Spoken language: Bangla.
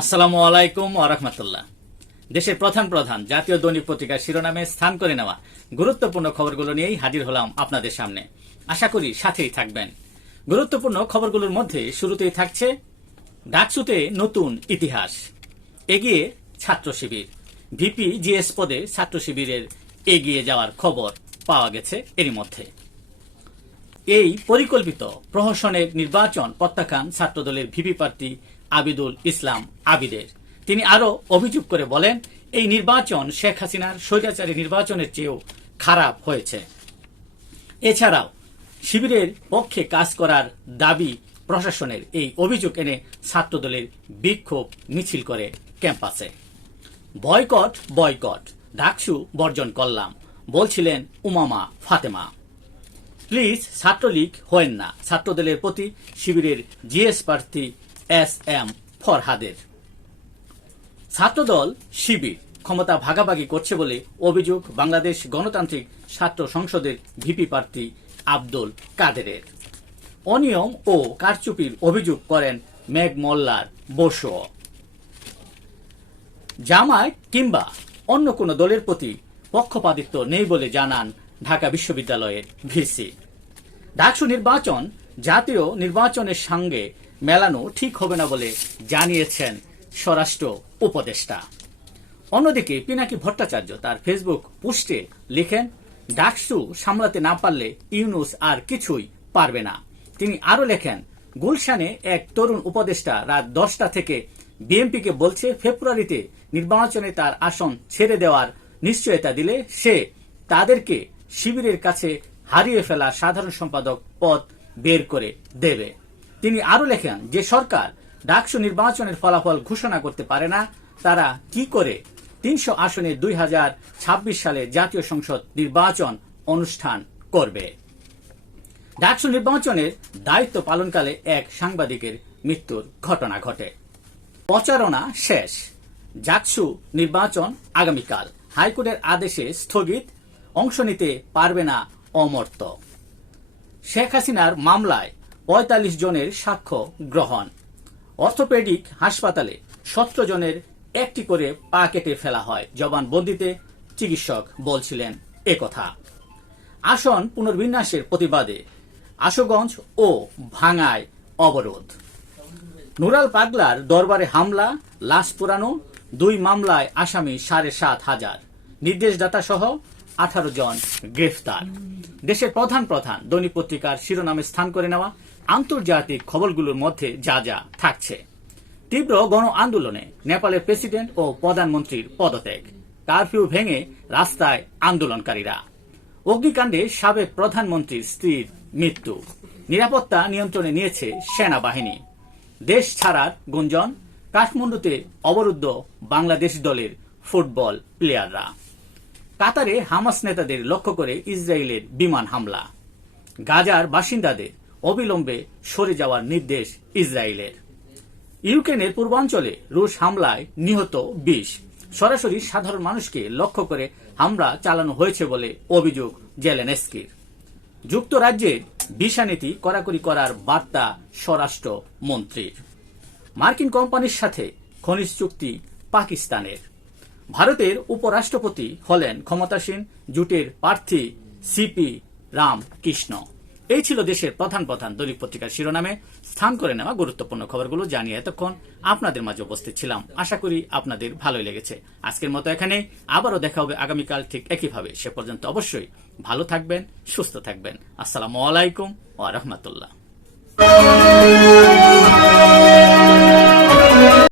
আসসালামু আলাইকুম আরহামতুল্লাহ দেশের প্রধান প্রধান জাতীয় দৈনিক পত্রিকার শিরোনামে স্থান করে নেওয়া গুরুত্বপূর্ণ খবরগুলো নিয়েই হাজির হলাম আপনাদের সামনে। আশা করি সাথেই থাকবেন। গুরুত্বপূর্ণ খবরগুলোর মধ্যে শুরুতেই থাকছে ডাকসুতে নতুন ইতিহাস। এগিয়ে ছাত্র শিবির। ভিপি জিএস পদে ছাত্র শিবিরের এগিয়ে যাওয়ার খবর পাওয়া গেছে এরই মধ্যে। এই পরিকল্পিত প্রহসনের নির্বাচন প্রত্যাখ্যান ছাত্রদলের ভিপি প্রার্থী আবিদুল ইসলাম আবিদের। তিনি আরও অভিযোগ করে বলেন, এই নির্বাচন শেখ হাসিনার স্বৈরাচারী নির্বাচনের চেয়েও খারাপ হয়েছে। এছাড়াও, শিবিরের পক্ষে কাজ করার দাবি প্রশাসনের, এই অভিযোগ এনে ছাত্রদলের বিক্ষোভ মিছিল করে ক্যাম্পাসে। বয়কট বয়কট ডাকসু বর্জন করলাম, বলছিলেন উমামা ফাতেমা। প্লিজ, ছাত্রলীগ হয়েন না, ছাত্রদলের প্রতি শিবিরের জিএস প্রার্থী এস এম ফরহাদের। ছাত্রদল, শিবির, ক্ষমতা ভাগাভাগি করছে বলে অভিযোগ বাংলাদেশ গণতান্ত্রিক ছাত্র সংসদের ভিপি প্রার্থী আব্দুল কাদেরের। অনিয়ম ও কারচুপির অভিযোগ করেন মেঘ মোল্লার বসু। জামায়াত কিংবা অন্য কোনো দলের প্রতি পক্ষপাতিত্ব নেই বলে জানান ঢাকা বিশ্ববিদ্যালয়ের ভিসি। ডাকসু নির্বাচন জাতীয় নির্বাচনের সঙ্গে মেলানো ঠিক হবে না বলে জানিয়েছেন স্বরাষ্ট্র উপদেষ্টা। অন্যদিকে পিনাকি ভট্টাচার্য তার ফেসবুক পোস্টে লিখেন, ডাকসু সামলাতে না পারলে ইউনুস আর কিছুই পারবে না। তিনি আরও লেখেন, গুলশানে এক তরুণ উপদেষ্টা রাত দশটা থেকে বিএনপিকে বলছে ফেব্রুয়ারিতে নির্বাচনে তার আসন ছেড়ে দেওয়ার নিশ্চয়তা দিলে সে তাদেরকে শিবিরের কাছে হারিয়ে ফেলা সাধারণ সম্পাদক পদ বের করে দেবে। তিনি আরও লেখেন, যে সরকার ডাকসু নির্বাচনের ফলাফল ঘোষণা করতে পারে না, তারা কি করে? তিনশো আসনে দুই হাজার ছাব্বিশ সালে জাতীয় সংসদ নির্বাচন অনুষ্ঠান করবে। ডাকসু নির্বাচনের দায়িত্ব পালনকালে এক সাংবাদিকের মৃত্যুর ঘটনা ঘটে। প্রচারণা শেষ। জাকসু নির্বাচন আগামীকাল। হাইকোর্টের আদেশে স্থগিত। অংশ নিতে পারবে না অমর্ত্য। শেখ হাসিনার মামলায় পঁয়তাল্লিশ জনের সাক্ষ্য গ্রহণ। অর্থোপেডিক হাসপাতালে সতেরো জনের একটি করে পা কেটে ফেলা হয়, জবানবন্দিতে চিকিৎসক বলছিলেন একথা আসন পুনর্বিন্যাসের প্রতিবাদে আশুগঞ্জ ও ভাঙায় অবরোধ। নুরাল পাগলার দরবারে হামলা, লাশ পুরানো দুই মামলায় আসামি সাড়ে সাত হাজার। নির্দেশদাতা সহ আঠারো জন গ্রেফতার। দেশের প্রধান প্রধান দৈনিক পত্রিকার শিরোনামে স্থান করে নেওয়া আন্তর্জাতিক খবরগুলোর মধ্যে যা যা থাকছে। তীব্র গণ আন্দোলনে নেপালের প্রেসিডেন্ট ও প্রধানমন্ত্রীর পদত্যাগ। কারফিউ ভেঙে রাস্তায় আন্দোলনকারীরা। অগ্নিকাণ্ডে সাবেক প্রধানমন্ত্রীর স্ত্রীর মৃত্যু। নিরাপত্তা নিয়ন্ত্রণে নিয়েছে সেনাবাহিনী। দেশ ছাড়ার গুঞ্জন, কাঠমান্ডুতে অবরুদ্ধ বাংলাদেশ দলের ফুটবল প্লেয়াররা। কাতারে হামাস নেতাদের লক্ষ্য করে ইসরায়েলের বিমান হামলা। গাজার বাসিন্দাদের অবিলম্বে সরে যাওয়ার নির্দেশ ইসরায়েলের। ইউক্রেনের পূর্বাঞ্চলে রুশ হামলায় নিহত বিশ। সরাসরি সাধারণ মানুষকে লক্ষ্য করে হামলা চালানো হয়েছে বলে অভিযোগ জেলেনেস্কির। যুক্তরাজ্যের ভিসা নীতি কড়াকড়ি করার বার্তা স্বরাষ্ট্র মন্ত্রীর মার্কিন কোম্পানির সাথে খনিজ চুক্তি পাকিস্তানের। ভারতের উপরাষ্ট্রপতি হলেন ক্ষমতাসীন জোটের প্রার্থী সিপি রাম কৃষ্ণ এই ছিল দেশের প্রধান প্রধান দৈনিক পত্রিকার শিরোনামে। স্থান করে নেওয়া গুরুত্বপূর্ণ খবরগুলো জানিয়ে এতক্ষণ আপনাদের মাঝে উপস্থিত ছিলাম। আশা করি আপনাদের ভালোই লেগেছে। আজকের মতো এখানে আবারও দেখা হবে আগামীকাল ঠিক একইভাবে। সে পর্যন্ত অবশ্যই ভালো থাকবেন, সুস্থ থাকবেন। আসসালামু আলাইকুম ওয়া রাহমাতুল্লাহ।